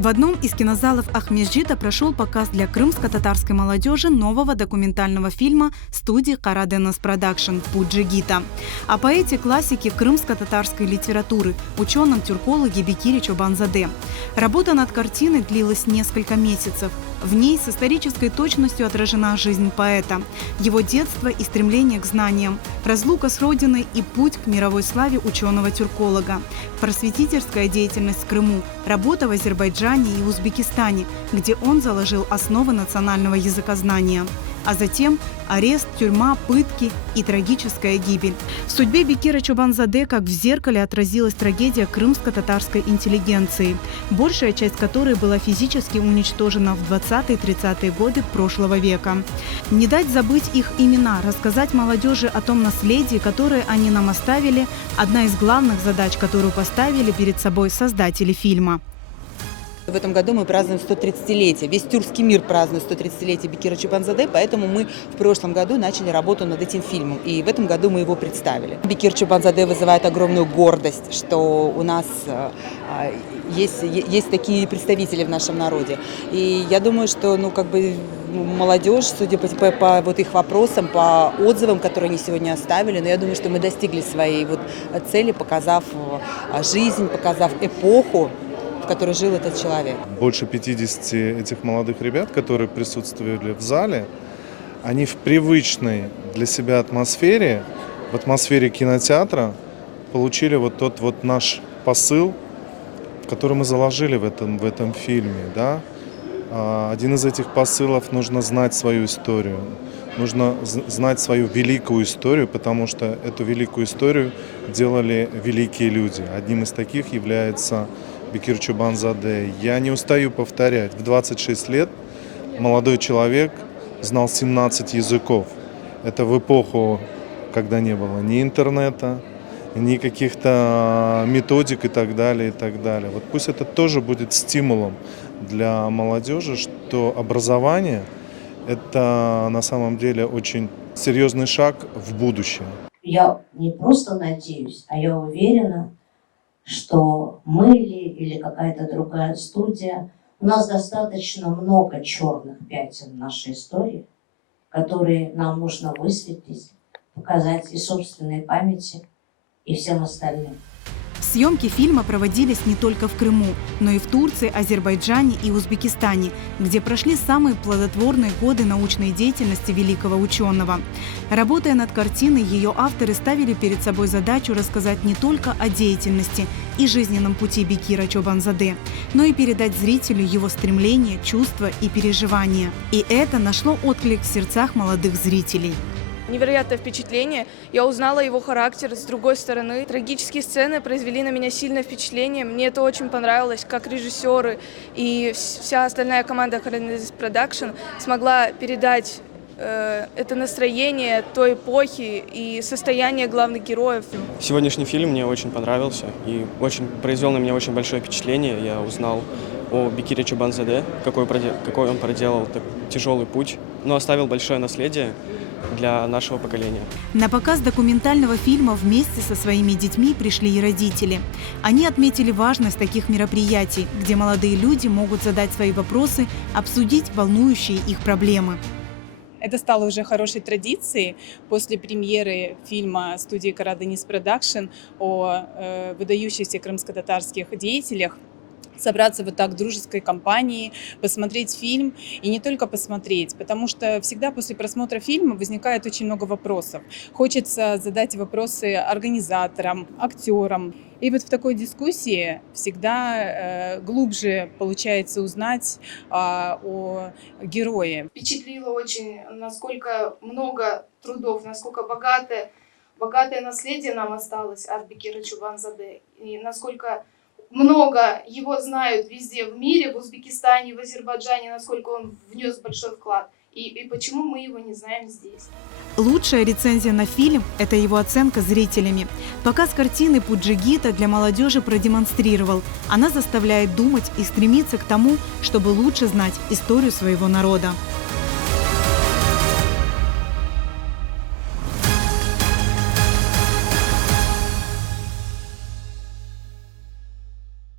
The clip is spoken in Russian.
В одном из кинозалов Ахмеджита прошел показ для крымско-татарской молодежи нового документального фильма студии Караденас Продакшн «Путь Джигита» о поэте-классике крымско-татарской литературы, ученом-тюркологе Бекире Чобанзаде. Работа над картиной длилась несколько месяцев. В ней с исторической точностью отражена жизнь поэта, его детство и стремление к знаниям, разлука с родиной и путь к мировой славе ученого-тюрколога, просветительская деятельность в Крыму, работа в Азербайджане и Узбекистане, где он заложил основы национального языкознания. А затем арест, тюрьма, пытки и трагическая гибель. В судьбе Бекира Чобанзаде как в зеркале отразилась трагедия крымско-татарской интеллигенции, большая часть которой была физически уничтожена в 20-30-е годы прошлого века. Не дать забыть их имена, рассказать молодежи о том наследии, которое они нам оставили – одна из главных задач, которую поставили перед собой создатели фильма. В этом году мы празднуем 130-летие. Весь тюркский мир празднует 130-летие Бекира Чобанзаде, поэтому мы в прошлом году начали работу над этим фильмом. И в этом году мы его представили. Бекир Чобанзаде вызывает огромную гордость, что у нас есть такие представители в нашем народе. И я думаю, что молодежь, судя по вот их вопросам, по отзывам, которые они сегодня оставили, но я думаю, что мы достигли своей цели, показав жизнь, показав эпоху, в которой жил этот человек. Больше 50 этих молодых ребят, которые присутствовали в зале, они в привычной для себя атмосфере, в атмосфере кинотеатра, получили вот тот вот наш посыл, который мы заложили в этом фильме. Да? Один из этих посылов – нужно знать свою историю, нужно знать свою великую историю, потому что эту великую историю делали великие люди. Одним из таких является Бекир Чобанзаде. Я не устаю повторять, в 26 лет молодой человек знал 17 языков. Это в эпоху, когда не было ни интернета, ни каких-то методик и так далее, и так далее. Вот пусть это тоже будет стимулом для молодежи, что образование – это на самом деле очень серьезный шаг в будущее. Я не просто надеюсь, а я уверена, что мы или какая-то другая студия, у нас достаточно много черных пятен в нашей истории, которые нам нужно высветлить, показать и собственной памяти, и всем остальным. Съемки фильма проводились не только в Крыму, но и в Турции, Азербайджане и Узбекистане, где прошли самые плодотворные годы научной деятельности великого ученого. Работая над картиной, ее авторы ставили перед собой задачу рассказать не только о деятельности и жизненном пути Бекира Чобанзаде, но и передать зрителю его стремления, чувства и переживания. И это нашло отклик в сердцах молодых зрителей. Невероятное впечатление. Я узнала его характер с другой стороны. Трагические сцены произвели на меня сильное впечатление. Мне это очень понравилось, как режиссеры и вся остальная команда Караденас Продакшн смогла передать это настроение той эпохи и состояние главных героев. Сегодняшний фильм мне очень понравился и произвел на меня очень большое впечатление. Я узнал о Бекире Чобанзаде, какой он проделал тяжелый путь, но оставил большое наследие для нашего поколения. На показ документального фильма вместе со своими детьми пришли и родители. Они отметили важность таких мероприятий, где молодые люди могут задать свои вопросы, обсудить волнующие их проблемы. Это стало уже хорошей традицией после премьеры фильма студии Караденас Продакшн о выдающихся крымско-татарских деятелях собраться вот так в дружеской компании, посмотреть фильм и не только посмотреть, потому что всегда после просмотра фильма возникает очень много вопросов. Хочется задать вопросы организаторам, актерам. И вот в такой дискуссии всегда глубже получается узнать о герое. Впечатлило очень, насколько много трудов, насколько богатое наследие нам осталось от Бекира Чобанзаде, и насколько много его знают везде в мире, в Узбекистане, в Азербайджане, насколько он внес большой вклад. И почему мы его не знаем здесь. Лучшая рецензия на фильм – это его оценка зрителями. Показ картины «Путь Джигита» для молодежи продемонстрировал. Она заставляет думать и стремиться к тому, чтобы лучше знать историю своего народа.